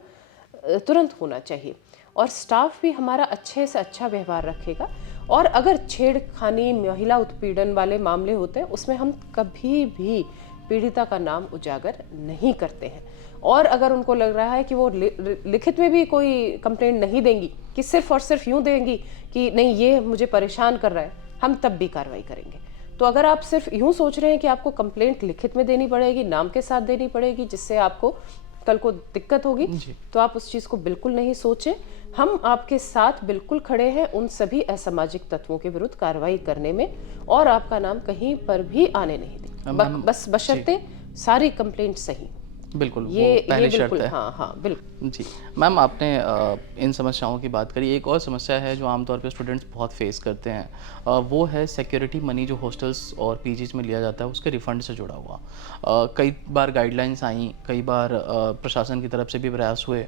तुरंत होना चाहिए। और स्टाफ भी हमारा अच्छे से अच्छा व्यवहार रखेगा। और अगर छेड़खानी, महिला उत्पीड़न वाले मामले होते हैं उसमें हम कभी भी पीड़िता का नाम उजागर नहीं करते हैं। और अगर उनको लग रहा है कि वो लिखित में भी कोई कंप्लेंट नहीं देंगी, कि सिर्फ और सिर्फ यूं देंगी कि नहीं ये मुझे परेशान कर रहा है, हम तब भी कार्रवाई करेंगे। तो अगर आप सिर्फ यूं सोच रहे हैं कि आपको कंप्लेंट लिखित में देनी पड़ेगी, नाम के साथ देनी पड़ेगी, जिससे आपको कल को दिक्कत होगी, तो आप उस चीज़ को बिल्कुल नहीं सोचें। हम आपके साथ बिल्कुल खड़े हैं उन सभी असामाजिक तत्वों के विरुद्ध कार्रवाई करने में, और आपका नाम कहीं पर भी आने नहीं देंगे, बस बशर्ते सारी कंप्लेंट सही। बिल्कुल, वो पहली शर्त है। हाँ बिल्कुल जी मैम, आपने इन समस्याओं की बात करी। एक और समस्या है जो आमतौर पे स्टूडेंट्स बहुत फेस करते हैं, वो है सिक्योरिटी मनी जो हॉस्टल्स और पीजीज में लिया जाता है उसके रिफ़ंड से जुड़ा हुआ। कई बार गाइडलाइंस आई, कई बार प्रशासन की तरफ से भी प्रयास हुए,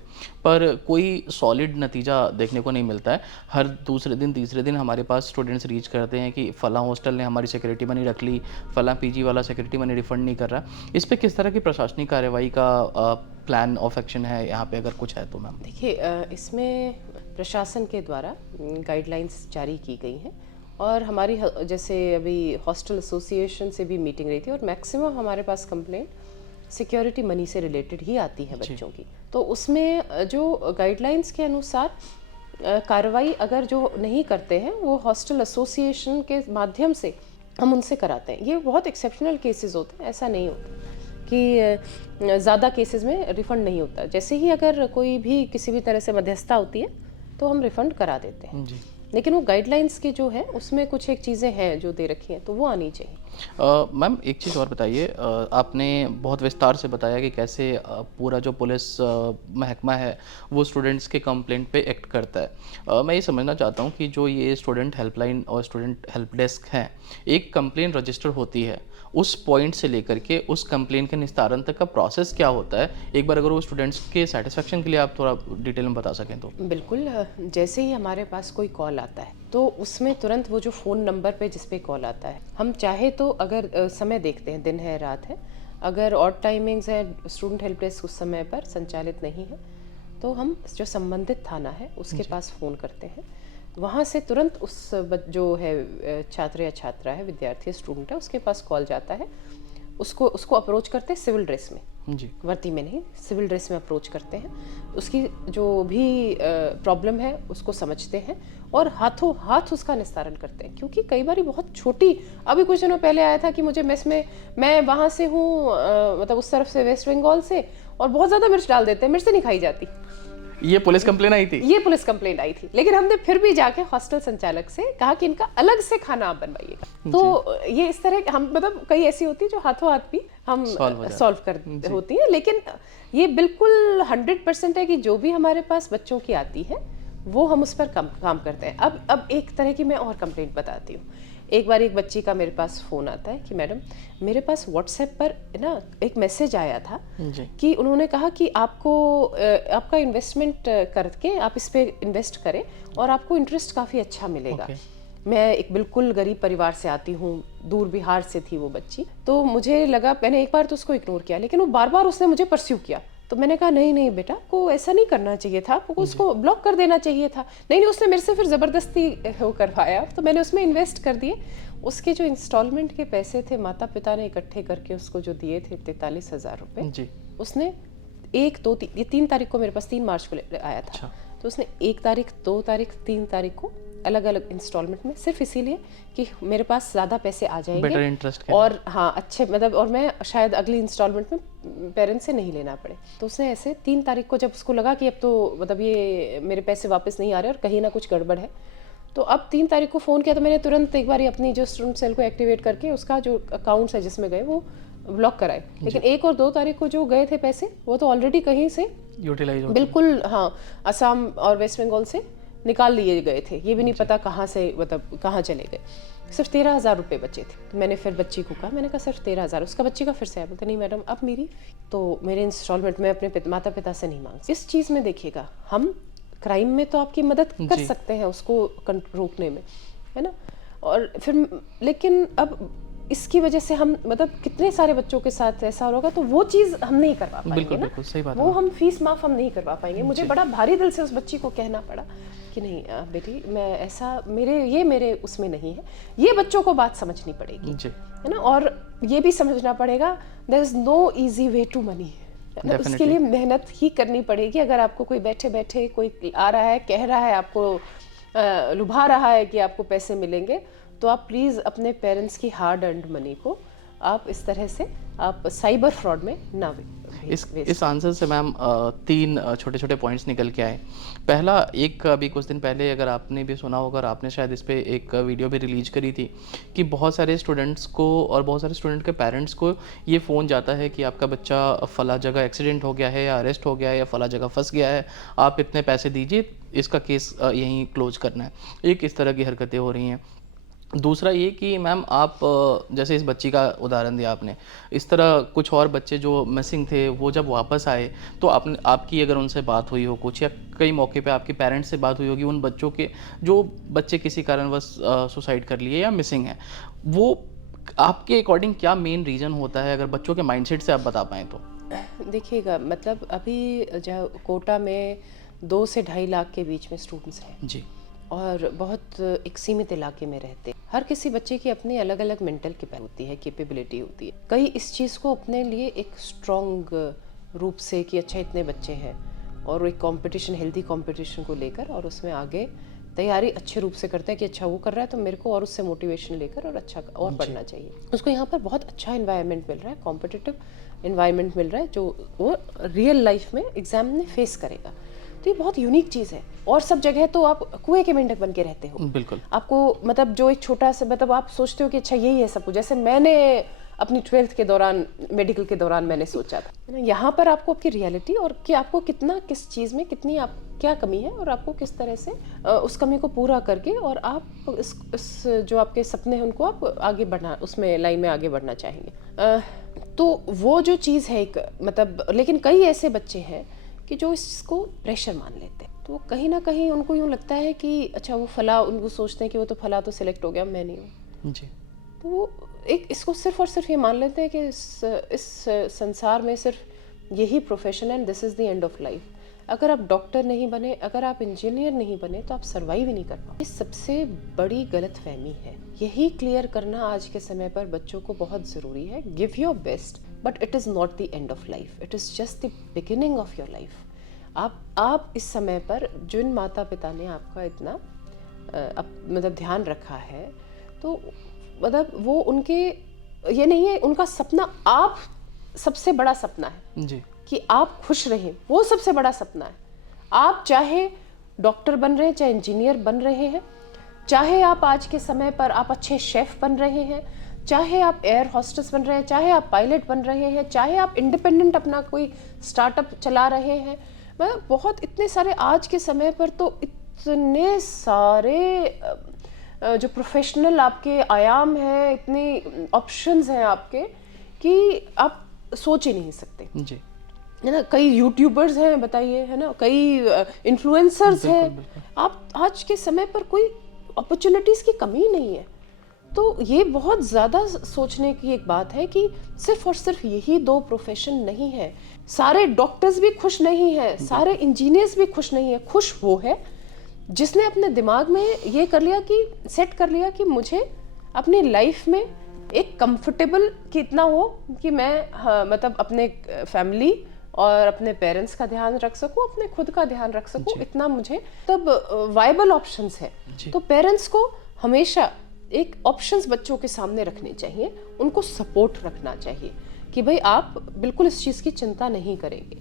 पर कोई सॉलिड नतीजा देखने को नहीं मिलता है। हर दूसरे दिन तीसरे दिन हमारे पास स्टूडेंट्स रीच करते हैं कि फ़लाँ हॉस्टल ने हमारी सिक्योरिटी मनी रख ली, फ़लाँ पीजी वाला सिक्योरिटी मनी रिफ़ंड नहीं कर रहा। इस पर किस तरह की प्रशासनिक कार्रवाई का प्लान ऑफ एक्शन है यहाँ पे, अगर कुछ है तो मैम? देखिए, इसमें प्रशासन के द्वारा गाइडलाइंस जारी की गई हैं और हमारी जैसे अभी हॉस्टल एसोसिएशन से भी मीटिंग रही थी, और मैक्सिमम हमारे पास कंप्लेंट सिक्योरिटी मनी से रिलेटेड ही आती है बच्चों की। तो उसमें जो गाइडलाइंस के अनुसार कार्रवाई अगर जो नहीं करते हैं वो हॉस्टल एसोसिएशन के माध्यम से हम उनसे कराते हैं। ये बहुत एक्सेप्शनल केसेस होते हैं, ऐसा नहीं होता कि ज़्यादा केसेस में रिफ़ंड नहीं होता। जैसे ही अगर कोई भी किसी भी तरह से मध्यस्थता होती है तो हम रिफ़ंड करा देते हैं जी। लेकिन वो गाइडलाइंस की जो है उसमें कुछ एक चीज़ें हैं जो दे रखी हैं, तो वो आनी चाहिए। मैम एक चीज़ और बताइए, आपने बहुत विस्तार से बताया कि कैसे पूरा जो पुलिस महकमा है वो स्टूडेंट्स के कंप्लेंट पे एक्ट करता है। मैं ये समझना चाहता हूँ कि जो ये स्टूडेंट हेल्पलाइन और स्टूडेंट हेल्प डेस्क हैं, एक कंप्लेंट रजिस्टर होती है, उस पॉइंट से लेकर के उस कंप्लेंट के निस्तारण तक का प्रोसेस क्या होता है, एक बार अगर वो स्टूडेंट्स के सेटिस्फेक्शन के लिए आप थोड़ा डिटेल में बता सकें तो? बिल्कुल, जैसे ही हमारे पास कोई कॉल आता है तो उसमें तुरंत वो जो फ़ोन नंबर पे जिस पे कॉल आता है, हम चाहे तो अगर समय देखते हैं, दिन है रात है, अगर ऑड टाइमिंग्स है, स्टूडेंट हेल्प डेस्क उस समय पर संचालित नहीं है, तो हम जो संबंधित थाना है उसके पास फ़ोन करते हैं। वहाँ से तुरंत उस जो है छात्र या छात्रा है, विद्यार्थी स्टूडेंट है, उसके पास कॉल जाता है। उसको अप्रोच करते हैं सिविल ड्रेस में, जी। वर्दी में नहीं, सिविल ड्रेस में अप्रोच करते हैं। उसकी जो भी प्रॉब्लम है उसको समझते हैं और हाथों हाथ उसका निस्तारण करते हैं। क्योंकि कई बार बहुत छोटी, अभी कुछ दिनों पहले आया था कि मुझे मेस में, मैं वहाँ से हूँ मतलब उस तरफ से, वेस्ट बंगाल से, और बहुत ज़्यादा मिर्च डाल देते हैं, मिर्च से नहीं खाई जाती। ये पुलिस कंप्लेन आई थी? ये पुलिस कंप्लेंट आई थी, लेकिन हमने फिर भी जाके हॉस्टल संचालक से कहा कि इनका अलग से खाना आप बनवाइएगा। तो ये इस तरह हम मतलब कई ऐसी होती है जो हाथों हाथ भी हम सॉल्व कर होती है। लेकिन ये बिल्कुल 100% है कि जो भी हमारे पास बच्चों की आती है वो हम उस पर काम करते हैं। अब एक तरह की मैं और कंप्लेंट बताती हूँ। एक बार एक बच्ची का मेरे पास फ़ोन आता है कि मैडम मेरे पास व्हाट्सएप पर ना एक मैसेज आया था कि उन्होंने कहा कि आपको आपका इन्वेस्टमेंट करके आप इस पे इन्वेस्ट करें और आपको इंटरेस्ट काफ़ी अच्छा मिलेगा। मैं एक बिल्कुल गरीब परिवार से आती हूँ, दूर बिहार से थी वो बच्ची, तो मुझे लगा, मैंने एक बार तो उसको इग्नोर किया, लेकिन वो बार बार उसने मुझे परस्यू किया। तो मैंने कहा नहीं नहीं बेटा, को ऐसा नहीं करना चाहिए था, आपको उसको ब्लॉक कर देना चाहिए था। नहीं, उसने मेरे से फिर ज़बरदस्ती वो करवाया, तो मैंने उसमें इन्वेस्ट कर दिए। उसके जो इंस्टॉलमेंट के पैसे थे माता पिता ने इकट्ठे करके उसको जो दिए थे 43,000 रुपये जी। उसने 1, 2, 3 तारीख को, मेरे पास 3 मार्च को आया था, तो उसने 1 तारीख, 2 तारीख, 3 तारीख को अलग अलग इंस्टॉलमेंट में, सिर्फ इसीलिए कि मेरे पास ज़्यादा पैसे आ बेटर जाएंगे इंटरेस्ट और हाँ अच्छे मतलब, और मैं शायद अगली इंस्टॉलमेंट में पेरेंट्स से नहीं लेना पड़े। तो उसने ऐसे 3 तारीख को जब उसको लगा कि अब तो मतलब ये मेरे पैसे वापस नहीं आ रहे और कहीं ना कुछ गड़बड़ है, तो अब 3 तारीख को फ़ोन किया तो मैंने तुरंत एक बार अपनी जो स्टूडेंट सेल को एक्टिवेट करके उसका जो अकाउंट्स है जिसमें गए वो ब्लॉक कराए। लेकिन 1 और 2 तारीख को जो गए थे पैसे वो तो ऑलरेडी कहीं से यूटिलाइज बिल्कुल हाँ असम और वेस्ट बंगाल से निकाल लिए गए थे, ये भी नहीं पता कहाँ से मतलब कहाँ चले गए। सिर्फ 13,000 रुपये बचे थे। तो मैंने फिर बच्ची को कहा, मैंने कहा सिर्फ 13,000, उसका बच्ची का फिर से आया, बोलते नहीं मैडम अब मेरी तो मेरे इंस्टॉलमेंट में अपने माता पिता से नहीं मांग। इस चीज़ में देखिएगा, हम क्राइम में तो आपकी मदद कर सकते हैं उसको रोकने में, है ना, और फिर लेकिन अब इसकी वजह से हम मतलब कितने सारे बच्चों के साथ ऐसा होगा, तो वो चीज़ हम नहीं करवा पाएंगे। बिल्कुल ना बिल्कुल सही बात वो है। हम फीस माफ हम नहीं करवा पाएंगे। मुझे बड़ा भारी दिल से उस बच्ची को कहना पड़ा कि नहीं बेटी मैं ऐसा मेरे उसमें नहीं है। ये बच्चों को बात समझनी पड़ेगी जी, है ना, और ये भी समझना पड़ेगा there is no easy way to money, उसके लिए मेहनत ही करनी पड़ेगी। अगर आपको कोई बैठे बैठे कोई आ रहा है कह रहा है आपको लुभा रहा है कि आपको पैसे मिलेंगे, तो आप प्लीज़ अपने पेरेंट्स की हार्ड अर्नड मनी को आप इस तरह से आप साइबर फ्रॉड में ना इस आंसर से मैम 3 छोटे छोटे पॉइंट्स निकल के आए। पहला, एक अभी कुछ दिन पहले अगर आपने भी सुना होगा और आपने शायद इस पे एक वीडियो भी रिलीज करी थी कि बहुत सारे स्टूडेंट्स को और बहुत सारे स्टूडेंट के पेरेंट्स को ये फ़ोन जाता है कि आपका बच्चा फला जगह एक्सीडेंट हो गया है या अरेस्ट हो गया है या फला जगह फंस गया है, आप इतने पैसे दीजिए, इसका केस यहीं क्लोज करना है। एक इस तरह की हरकतें हो रही हैं। दूसरा ये कि मैम आप जैसे इस बच्ची का उदाहरण दिया आपने, इस तरह कुछ और बच्चे जो मिसिंग थे वो जब वापस आए तो आपकी अगर उनसे बात हुई हो कुछ, या कई मौके पे आपके पेरेंट्स से बात हुई होगी उन बच्चों के जो बच्चे किसी कारणवश सुसाइड कर लिए या मिसिंग हैं, वो आपके अकॉर्डिंग क्या मेन रीज़न होता है, अगर बच्चों के माइंडसेट से आप बता पाएँ तो? देखिएगा, मतलब अभी जो कोटा में 2 से 2.5 लाख के बीच में स्टूडेंट्स हैं जी, और बहुत एक सीमित इलाके में रहते हैं। हर किसी बच्चे की अपनी अलग अलग मेंटल कैपेसिटी होती है, कैपेबिलिटी होती है। कई इस चीज़ को अपने लिए एक स्ट्रॉन्ग रूप से कि अच्छा इतने बच्चे हैं और एक कंपटीशन, हेल्दी कंपटीशन को लेकर और उसमें आगे तैयारी अच्छे रूप से करते हैं कि अच्छा वो कर रहा है तो मेरे को और उससे मोटिवेशन लेकर और अच्छा और पढ़ना चाहिए। उसको यहाँ पर बहुत अच्छा इन्वायरमेंट मिल रहा है, कॉम्पिटिटिव इन्वायरमेंट मिल रहा है जो वो रियल लाइफ में एग्जाम में फेस करेगा। तो ये बहुत यूनिक चीज़ है। और सब जगह तो आप कुएं के मेंढक बन के रहते हो। बिल्कुल। आपको मतलब जो एक छोटा सा मतलब आप सोचते हो कि अच्छा यही है सब कुछ, जैसे मैंने अपनी 12th के दौरान मेडिकल के दौरान मैंने सोचा था, है ना। यहाँ पर आपको आपकी रियलिटी और कि आपको कितना किस चीज़ में कितनी आप क्या कमी है और आपको किस तरह से उस कमी को पूरा करके और आप इस जो आपके सपने हैं उनको आप आगे बढ़ना, उसमें लाइन में आगे बढ़ना चाहेंगे। तो वो जो चीज़ है एक मतलब, लेकिन कई ऐसे बच्चे हैं कि जो इसको प्रेशर मान लेते हैं, तो कहीं ना कहीं उनको यूँ लगता है कि अच्छा वो फला, उनको सोचते हैं कि वो तो फला तो सिलेक्ट हो गया, मैं नहीं हूँ जी। तो वो एक इसको सिर्फ और सिर्फ ये मान लेते हैं कि इस संसार में सिर्फ यही प्रोफेशन है, this is the end of life. अगर आप डॉक्टर नहीं बने, अगर आप इंजीनियर नहीं बने तो आप सर्वाइव ही नहीं कर पाओ। ये सबसे बड़ी गलतफहमी है। यही क्लियर करना आज के समय पर बच्चों को बहुत ज़रूरी है। Give your best but it is not the end of life, it is just the beginning of your life. आप इस समय पर जिन माता पिता ने आपका इतना मतलब ध्यान रखा है, तो मतलब वो उनके ये नहीं है, उनका सपना आप सबसे बड़ा सपना है जी, कि आप खुश रहें, वो सबसे बड़ा सपना है। आप चाहे डॉक्टर बन रहे हैं, चाहे इंजीनियर बन रहे हैं, चाहे आप आज के समय पर आप अच्छे शेफ बन रहे हैं, चाहे आप एयर होस्टेस बन रहे हैं, चाहे आप पायलट बन रहे हैं, चाहे आप इंडिपेंडेंट अपना कोई स्टार्टअप चला रहे हैं। मतलब बहुत इतने सारे आज के समय पर तो इतने सारे जो प्रोफेशनल आपके आयाम हैं, इतने ऑप्शंस हैं आपके कि आप सोच ही नहीं सकते, जी, है ना। कई यूट्यूबर्स हैं बताइए, है ना, कई इन्फ्लुएंसर्स हैं। आप आज के समय पर कोई अपॉर्चुनिटीज़ की कमी नहीं है। तो ये बहुत ज़्यादा सोचने की एक बात है कि सिर्फ और सिर्फ यही 2 प्रोफेशन नहीं है। सारे डॉक्टर्स भी खुश नहीं हैं, सारे इंजीनियर्स भी खुश नहीं है। खुश वो है जिसने अपने दिमाग में ये कर लिया कि सेट कर लिया कि मुझे अपनी लाइफ में एक कंफर्टेबल कितना हो कि मैं मतलब अपने फैमिली और अपने पेरेंट्स का ध्यान रख सकूं, अपने खुद का ध्यान रख सकूं, इतना मुझे तब वायबल ऑप्शंस है। तो पेरेंट्स को हमेशा एक ऑप्शंस बच्चों के सामने रखने चाहिए, उनको सपोर्ट रखना चाहिए कि भाई आप बिल्कुल इस चीज़ की चिंता नहीं करेंगे।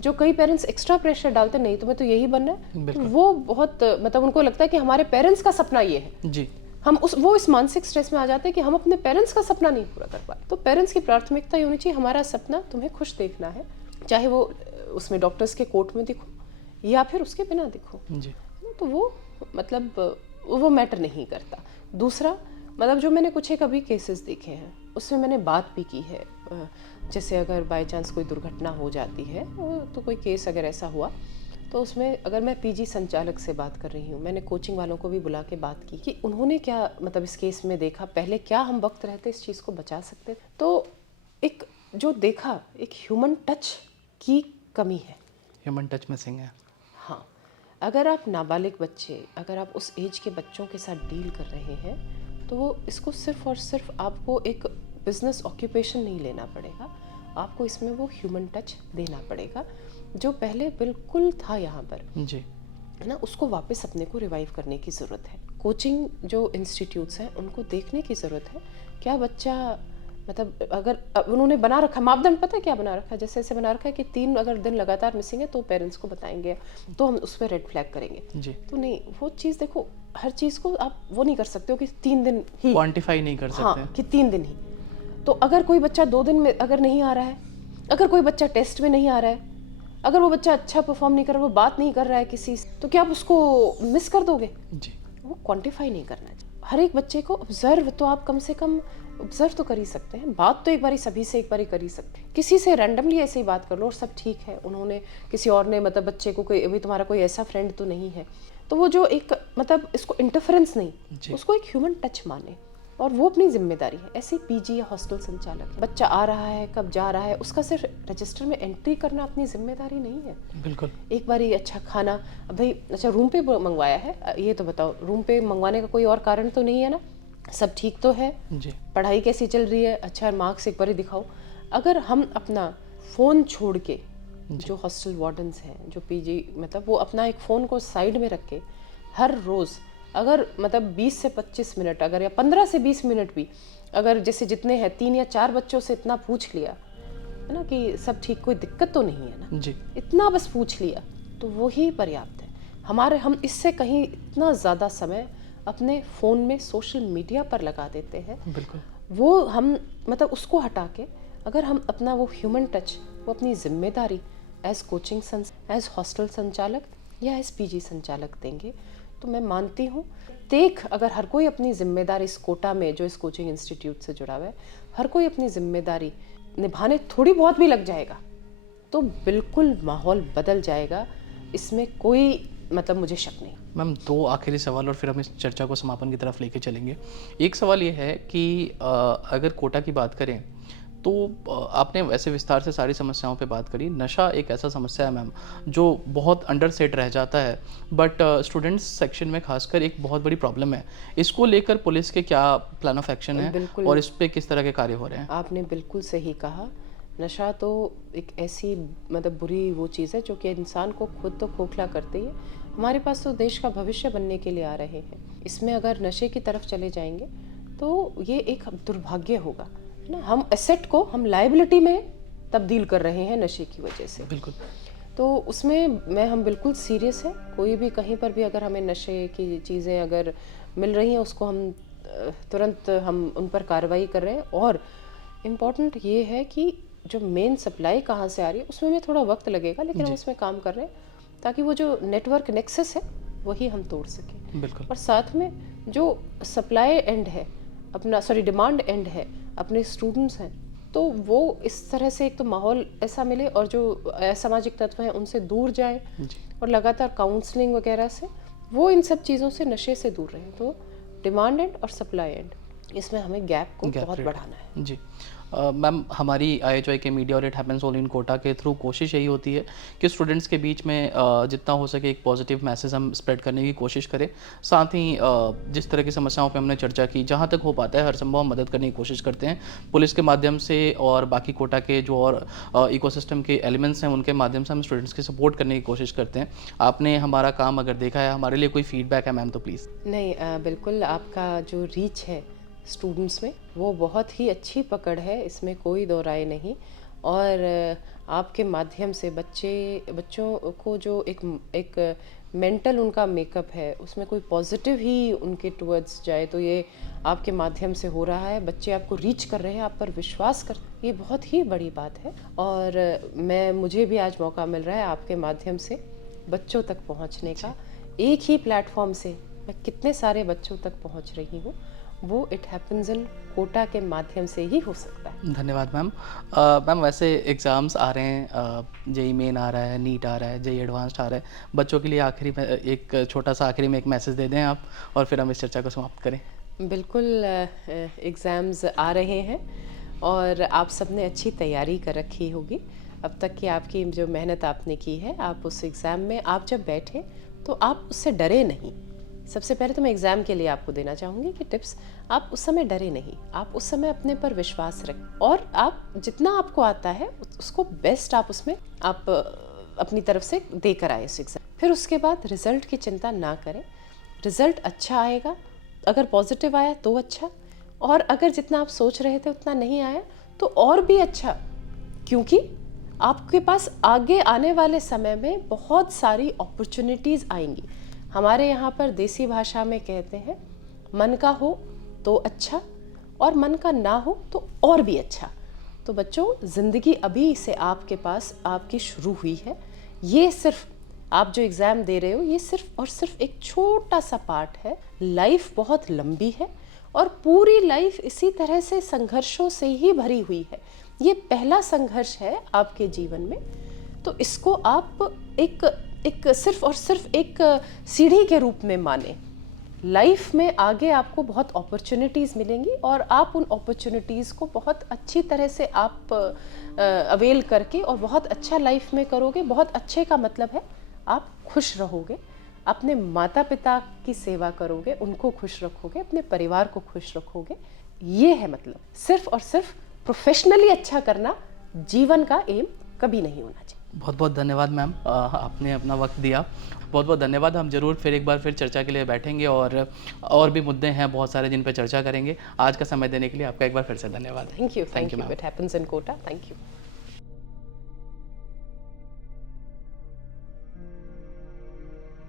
जो कई पेरेंट्स एक्स्ट्रा प्रेशर डालते, नहीं तुम्हें तो यही बनना है, तो वो बहुत मतलब उनको लगता है कि हमारे पेरेंट्स का सपना ये है जी, हम वो इस मानसिक स्ट्रेस में आ जाते हैं कि हम अपने पेरेंट्स का सपना नहीं पूरा कर पाए। तो पेरेंट्स की प्राथमिकता ये होनी चाहिए, हमारा सपना तुम्हें खुश देखना है, चाहे वो उसमें डॉक्टर्स के कोट में दिखो या फिर उसके बिना दिखो जी, तो वो मतलब वो मैटर नहीं करता। दूसरा मतलब जो मैंने कुछ एक अभी केसेस देखे हैं उसमें मैंने बात भी की है, जैसे अगर बाय चांस कोई दुर्घटना हो जाती है तो कोई केस अगर ऐसा हुआ तो उसमें अगर मैं पीजी संचालक से बात कर रही हूँ, मैंने कोचिंग वालों को भी बुला के बात की कि उन्होंने क्या मतलब इस केस में देखा, पहले क्या हम वक्त रहते इस चीज़ को बचा सकते। तो एक जो देखा एक ह्यूमन टच की कमी है, ह्यूमन टच मिसिंग है। हाँ, अगर आप नाबालिग बच्चे, अगर आप उस एज के बच्चों के साथ डील कर रहे हैं तो वो इसको सिर्फ और सिर्फ आपको एक बिजनेस ऑक्यूपेशन नहीं लेना पड़ेगा, आपको इसमें वो ह्यूमन टच देना पड़ेगा जो पहले बिल्कुल था यहाँ पर, जी, है ना, उसको वापस अपने को रिवाइव करने की ज़रूरत है। कोचिंग जो इंस्टीट्यूट्स हैं उनको देखने की ज़रूरत है क्या बच्चा मतलब अगर उन्होंने बना रखा मापदंड, पता है क्या बना रखा है, जैसे ऐसे बना रखा है कि 3 अगर दिन लगातार मिसिंग है तो पेरेंट्स को बताएंगे, तो हम उस पर रेड फ्लैग करेंगे। जी, तो नहीं, वो चीज़ देखो, हर चीज़ को आप वो नहीं कर सकते हो कि 3 दिन ही क्वांटिफाई नहीं कर सकते। हाँ, कि 3 दिन ही। तो अगर कोई बच्चा 2 दिन में अगर नहीं आ रहा है, अगर कोई बच्चा टेस्ट में नहीं आ रहा है, अगर वो बच्चा अच्छा परफॉर्म नहीं कर रहा, वो बात नहीं कर रहा है किसी से, तो क्या आप उसको मिस कर दोगे? जी, वो क्वांटिफाई नहीं करना चाहिए। हर एक बच्चे को ऑब्जर्व तो आप कम से कम ऑब्जर्व तो कर ही सकते हैं, बात तो एक बारी सभी से एक बारी कर ही सकते हैं। किसी से रैंडमली ऐसे ही बात कर लो और सब ठीक है, उन्होंने किसी और ने मतलब बच्चे को कोई अभी तुम्हारा कोई ऐसा फ्रेंड तो नहीं है, तो वो जो एक मतलब इसको इंटरफेरेंस नहीं, उसको एक ह्यूमन टच माने और वो अपनी जिम्मेदारी है। ऐसे पीजी या हॉस्टल संचालक, बच्चा आ रहा है कब जा रहा है उसका सिर्फ रजिस्टर में एंट्री करना अपनी जिम्मेदारी नहीं है। बिल्कुल। एक बार ये अच्छा खाना भाई अच्छा रूम पे मंगवाया है, ये तो बताओ रूम पे मंगवाने का कोई और कारण तो नहीं है ना, सब ठीक तो है, जी, पढ़ाई कैसी चल रही है, अच्छा मार्क्स एक बार ही दिखाओ। अगर हम अपना फ़ोन छोड़ के, जो हॉस्टल वार्डन्स हैं जो पीजी मतलब वो अपना एक फ़ोन को साइड में रख के हर रोज़ अगर मतलब 20 से 25 मिनट अगर या 15 से 20 मिनट भी अगर जैसे जितने हैं 3 या 4 बच्चों से इतना पूछ लिया है ना कि सब ठीक, कोई दिक्कत तो नहीं है ना, जी, इतना बस पूछ लिया तो वो ही पर्याप्त है हमारे। हम इससे कहीं इतना ज़्यादा समय अपने फ़ोन में सोशल मीडिया पर लगा देते हैं, बिल्कुल। वो हम मतलब उसको हटा के अगर हम अपना वो ह्यूमन टच, वो अपनी जिम्मेदारी एज कोचिंग एज हॉस्टल संचालक या एज पीजी संचालक देंगे तो मैं मानती हूँ अगर हर कोई अपनी जिम्मेदारी इस कोटा में जो इस कोचिंग इंस्टीट्यूट से जुड़ा हुआ है, हर कोई अपनी जिम्मेदारी निभाने थोड़ी बहुत भी लग जाएगा तो बिल्कुल माहौल बदल जाएगा, इसमें कोई मतलब मुझे शक नहीं। मैम 2 आखिरी सवाल और फिर हम इस चर्चा को समापन की तरफ लेके चलेंगे। एक सवाल ये है कि अगर कोटा की बात करें तो आपने वैसे विस्तार से सारी समस्याओं पे बात करी। नशा एक ऐसा समस्या है मैम जो बहुत अंडर सेट रह जाता है, बट स्टूडेंट्स सेक्शन में खासकर एक बहुत बड़ी प्रॉब्लम है। इसको लेकर पुलिस के क्या प्लान ऑफ एक्शन है और इस पे किस तरह के कार्य हो रहे हैं? आपने बिल्कुल सही कहा, नशा तो एक ऐसी मतलब बुरी वो चीज़ है जो कि इंसान को खुद तो खोखला करती है। हमारे पास तो देश का भविष्य बनने के लिए आ रहे हैं, इसमें अगर नशे की तरफ चले जाएंगे तो ये एक दुर्भाग्य होगा, है ना। हम एसेट को हम लायबिलिटी में तब्दील कर रहे हैं नशे की वजह से। बिल्कुल। तो उसमें हम बिल्कुल सीरियस हैं। कोई भी कहीं पर भी अगर हमें नशे की चीज़ें अगर मिल रही हैं उसको हम तुरंत हम उन पर कार्रवाई कर रहे हैं। और इम्पॉर्टेंट ये है कि जो मेन सप्लाई कहाँ से आ रही है उसमें हमें थोड़ा वक्त लगेगा, लेकिन हम उसमें काम कर रहे हैं ताकि वो जो नेटवर्क नेक्सस है वही हम तोड़ सकें। बिल्कुल। और साथ में जो सप्लाई एंड है अपना डिमांड एंड है अपने स्टूडेंट्स हैं, तो वो इस तरह से एक तो माहौल ऐसा मिले और जो असामाजिक तत्व हैं उनसे दूर जाएं और लगातार काउंसलिंग वगैरह से वो इन सब चीज़ों से नशे से दूर रहें। तो डिमांड एंड और सप्लाई एंड इसमें हमें गैप को बहुत बढ़ाना है। जी। मैम, हमारी IHY के मीडिया और it happens only in Kota के थ्रू कोशिश यही होती है कि स्टूडेंट्स के बीच में जितना हो सके एक पॉजिटिव मैसेज हम स्प्रेड करने की कोशिश करें। साथ ही जिस तरह की समस्याओं पे हमने चर्चा की, जहाँ तक हो पाता है हर संभव हम मदद करने की कोशिश करते हैं, पुलिस के माध्यम से और बाकी कोटा के जो और इकोसिस्टम के एलिमेंट्स हैं उनके माध्यम से हम स्टूडेंट्स की सपोर्ट करने की कोशिश करते हैं। आपने हमारा काम अगर देखा है, हमारे लिए कोई फीडबैक है मैम, तो प्लीज़। नहीं, बिल्कुल आपका जो रीच है स्टूडेंट्स में वो बहुत ही अच्छी पकड़ है, इसमें कोई दो राय नहीं। और आपके माध्यम से बच्चों को जो एक मेंटल उनका मेकअप है उसमें कोई पॉजिटिव ही उनके टुवर्ड्स जाए, तो ये आपके माध्यम से हो रहा है। बच्चे आपको रीच कर रहे हैं, आप पर विश्वास कर, ये बहुत ही बड़ी बात है। और मुझे भी आज मौका मिल रहा है आपके माध्यम से बच्चों तक पहुंचने का। एक ही प्लेटफॉर्म से मैं कितने सारे बच्चों तक पहुंच रही हूँ, वो इट हैपन्स इन कोटा के माध्यम से ही हो सकता है। धन्यवाद मैम। मैम, वैसे एग्ज़ाम्स आ रहे हैं, जेई मेन आ रहा है, नीट आ रहा है, जेई एडवांस्ड आ रहा है, बच्चों के लिए आखिरी में एक छोटा सा आखिरी में एक मैसेज दे दें आप, और फिर हम इस चर्चा को समाप्त करें। बिल्कुल, एग्ज़ाम्स आ रहे हैं और आप सबने अच्छी तैयारी कर रखी होगी। अब तक की आपकी जो मेहनत आपने की है, आप उस एग्ज़ाम में आप जब बैठे तो आप उससे डरे नहीं। सबसे पहले तो मैं एग्ज़ाम के लिए आपको देना चाहूँगी कि टिप्स, आप उस समय डरे नहीं, आप उस समय अपने पर विश्वास रखें और आप जितना आपको आता है उसको बेस्ट आप उसमें आप अपनी तरफ से देकर आए उस एग्ज़ाम। फिर उसके बाद रिज़ल्ट की चिंता ना करें, रिज़ल्ट अच्छा आएगा। अगर पॉजिटिव आया तो अच्छा, और अगर जितना आप सोच रहे थे उतना नहीं आया तो और भी अच्छा, क्योंकि आपके पास आगे आने वाले समय में बहुत सारी अपॉर्चुनिटीज़ आएंगी। हमारे यहाँ पर देसी भाषा में कहते हैं, मन का हो तो अच्छा और मन का ना हो तो और भी अच्छा। तो बच्चों, ज़िंदगी अभी से आपके पास आपकी शुरू हुई है। ये सिर्फ आप जो एग्ज़ाम दे रहे हो, ये सिर्फ और सिर्फ एक छोटा सा पार्ट है। लाइफ बहुत लंबी है और पूरी लाइफ इसी तरह से संघर्षों से ही भरी हुई है। ये पहला संघर्ष है आपके जीवन में, तो इसको आप एक सिर्फ और सिर्फ एक सीढ़ी के रूप में माने। लाइफ में आगे आपको बहुत अपॉर्चुनिटीज़ मिलेंगी और आप उन अपॉर्चुनिटीज़ को बहुत अच्छी तरह से आप अवेल करके और बहुत अच्छा लाइफ में करोगे। बहुत अच्छे का मतलब है आप खुश रहोगे, अपने माता पिता की सेवा करोगे, उनको खुश रखोगे, अपने परिवार को खुश रखोगे। ये है मतलब। सिर्फ और सिर्फ प्रोफेशनली अच्छा करना जीवन का एम कभी नहीं होना चाहिए। बहुत बहुत धन्यवाद मैम, आपने अपना वक्त दिया। बहुत बहुत धन्यवाद। हम जरूर फिर एक बार फिर चर्चा के लिए बैठेंगे और भी मुद्दे हैं बहुत सारे जिन पर चर्चा करेंगे। आज का समय देने के लिए आपका एक बार फिर से धन्यवाद। Thank you ma'am. It happens in Kota. Thank you.